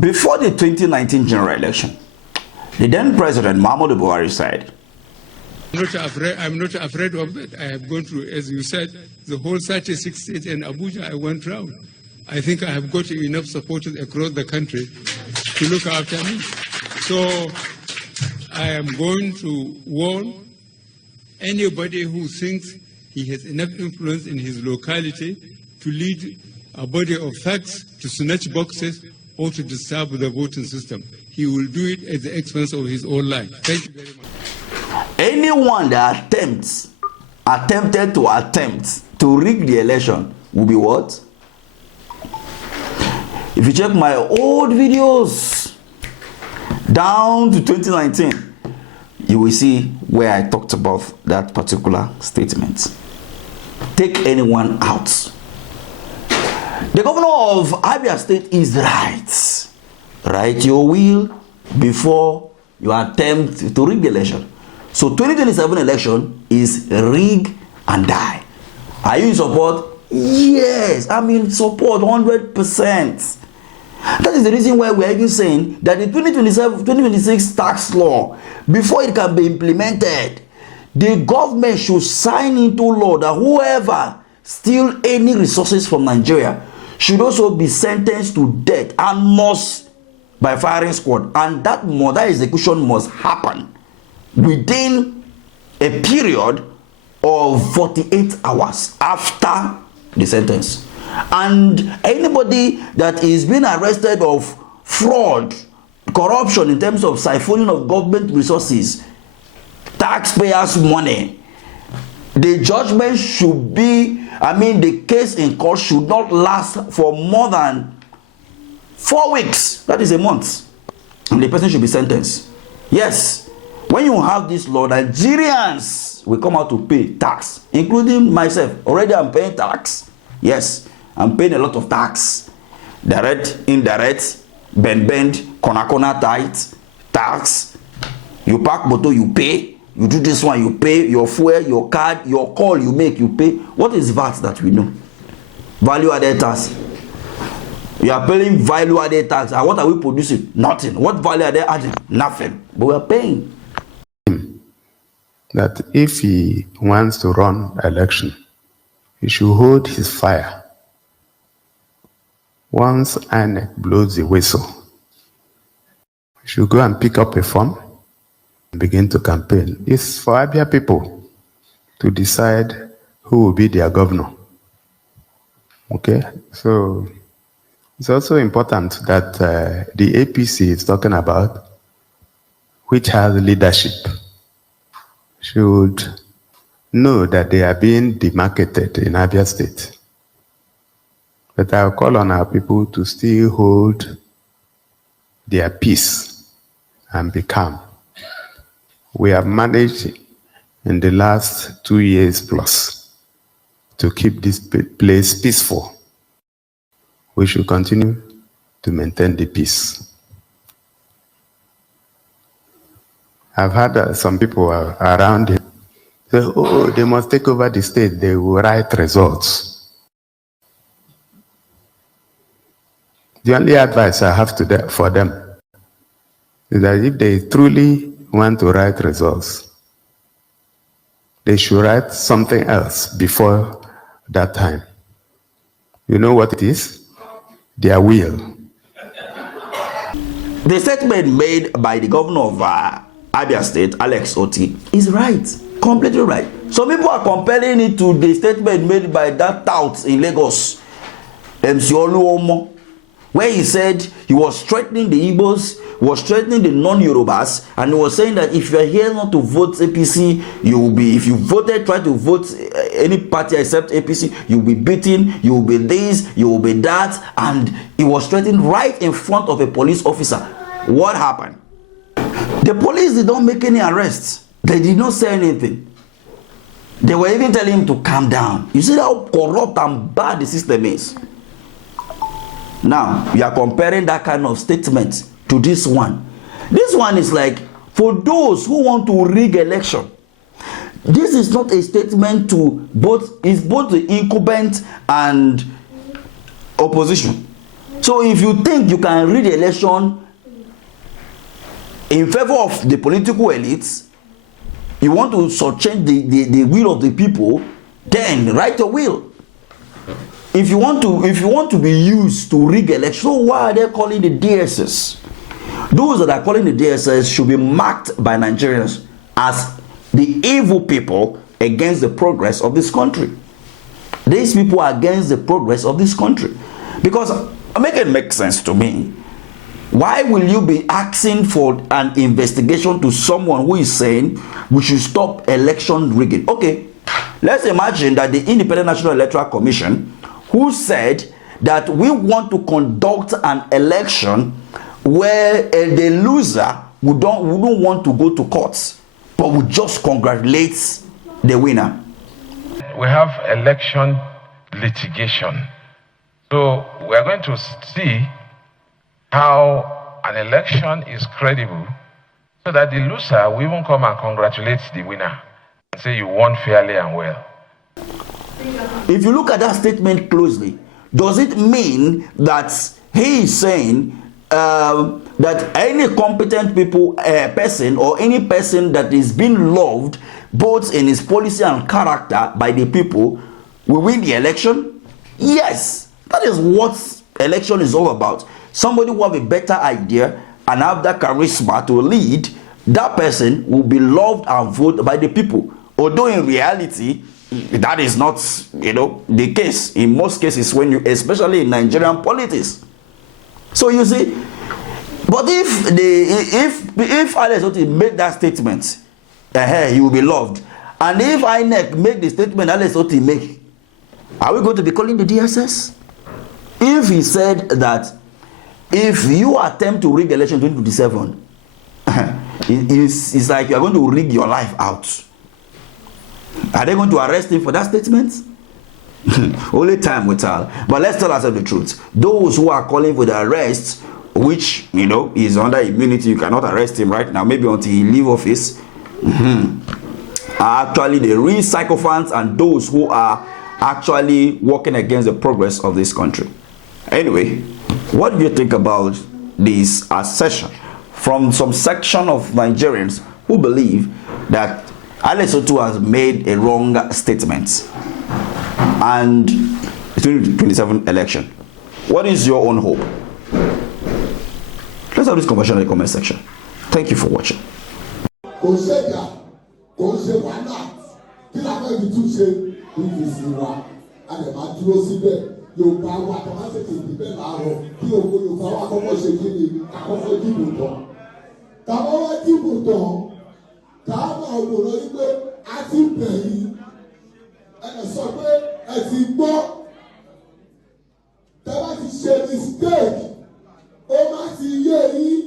Before the 2019 general election, the then President Muhammadu Buhari said, I'm not afraid of that. I have gone through, as you said, the whole 36 states and Abuja. I went round. I think I have got enough supporters across the country to look after me. So I am going to warn anybody who thinks he has enough influence in his locality to lead a body of thugs to snatch boxes or to disturb the voting system. He will do it at the expense of his own life. Thank you very much. Anyone that attempted to rig the election will be what? If you check my old videos down to 2019, you will see where I talked about that particular statement. Take anyone out. The governor of Abia State is right. Write your will before you attempt to rig the election. So 2027 election is rig and die. Are you in support? Yes, I'm in support 100%. That is the reason why we are even saying that the 2026 tax law, before it can be implemented, the government should sign into law that whoever steals any resources from Nigeria should also be sentenced to death and must by firing squad, and that execution must happen within a period of 48 hours after the sentence. And anybody that is being arrested of fraud, corruption in terms of siphoning of government resources, taxpayers' money, the judgment should be, the case in court should not last for more than 4 weeks. That is a month. And the person should be sentenced. Yes, when you have this law, Nigerians will come out to pay tax, including myself. Already I'm paying tax. Yes, I'm paying a lot of tax. Direct, indirect, bend, corner, tight, tax. You park motor, you pay. You do this one, you pay. Your fuel, your card, your call you make, you pay. What is VAT that we know? Value added tax. You are paying value added tax. And what are we producing? Nothing. What value are they adding? Nothing. But we are paying. That if he wants to run election, he should hold his fire. Once INEC blows the whistle, he should go and pick up a form and begin to campaign. It's for Abia people to decide who will be their governor. Okay? So it's also important that the APC is talking about, which has leadership, should know that they are being demarketed in Abia State. But I'll call on our people to still hold their peace and be calm. We have managed in the last 2 years plus to keep this place peaceful. We should continue to maintain the peace. I've had some people around here say, oh, they must take over the state, they will write results. The only advice I have for them is that if they truly want to write results, they should write something else before that time. You know what it is? Their will. The statement made by the governor of Abia State, Ortti, is right. Completely right. Some people are comparing it to the statement made by that tout in Lagos, MC Oluomo, where he said he was threatening the Igbos, was threatening the non-Yorubas, and he was saying that if you are here not to vote APC, you will be, if you voted, try to vote any party except APC, you will be beaten, you will be this, you will be that, and he was threatening right in front of a police officer. What happened? The police did not make any arrests. They did not say anything. They were even telling him to calm down. You see how corrupt and bad the system is. Now, you are comparing that kind of statement to this one. This one is like, for those who want to rig election, this is not a statement to both the incumbent and opposition. So if you think you can rig the election in favor of the political elites, you want to change the will of the people, then write a will. If you want to be used to rig election, so why are they calling the DSS? Those that are calling the DSS should be marked by Nigerians as the evil people against the progress of this country. These people are against the progress of this country. Because make it make sense to me. Why will you be asking for an investigation to someone who is saying we should stop election rigging? Okay, let's imagine that the Independent National Electoral Commission, who said that we want to conduct an election where the loser we don't want to go to courts, but we just congratulate the winner. We have election litigation. So we are going to see how an election is credible so that the loser will even come and congratulate the winner and say you won fairly and well. If you look at that statement closely, does it mean that he is saying that any competent person or any person that is being loved both in his policy and character by the people will win the election? Yes, that is what election is all about. Somebody who have a better idea and have that charisma to lead, that person will be loved and voted by the people. Although in reality, that is not, the case in most cases, when you, especially in Nigerian politics. So you see, but if Alex Ortti make that statement, he will be loved. And if INEC make the statement Alex Ortti make, are we going to be calling the DSS? If he said that if you attempt to rig election 2027, it's like you are going to rig your life out. Are they going to arrest him for that statement? Only time will tell. But let's tell ourselves the truth. Those who are calling for the arrest, which is under immunity, you cannot arrest him right now, maybe until he leave office, are actually the real sycophants and those who are actually working against the progress of this country. Anyway, what do you think about this assertion from some section of Nigerians who believe that Alex Ortti has made a wrong statement and the 2027 election? What is your own hope? Let's have this conversation in the comment section. Thank you for watching. Yorùbá wa kàmá tètè dìbẹ́ láàárọ̀ kí ògbó Yorùbá wa kọ́kọ́ ṣe kí ni àkọ́kọ́ dìbò tán. Tàbá wá dìbò tán, tàbá òwòrán yìí pé a ti bẹ̀yìn ẹ̀ sọ pé ẹ ti gbọ́. Tàbá ti ṣe mistake, ó má ti yé yín.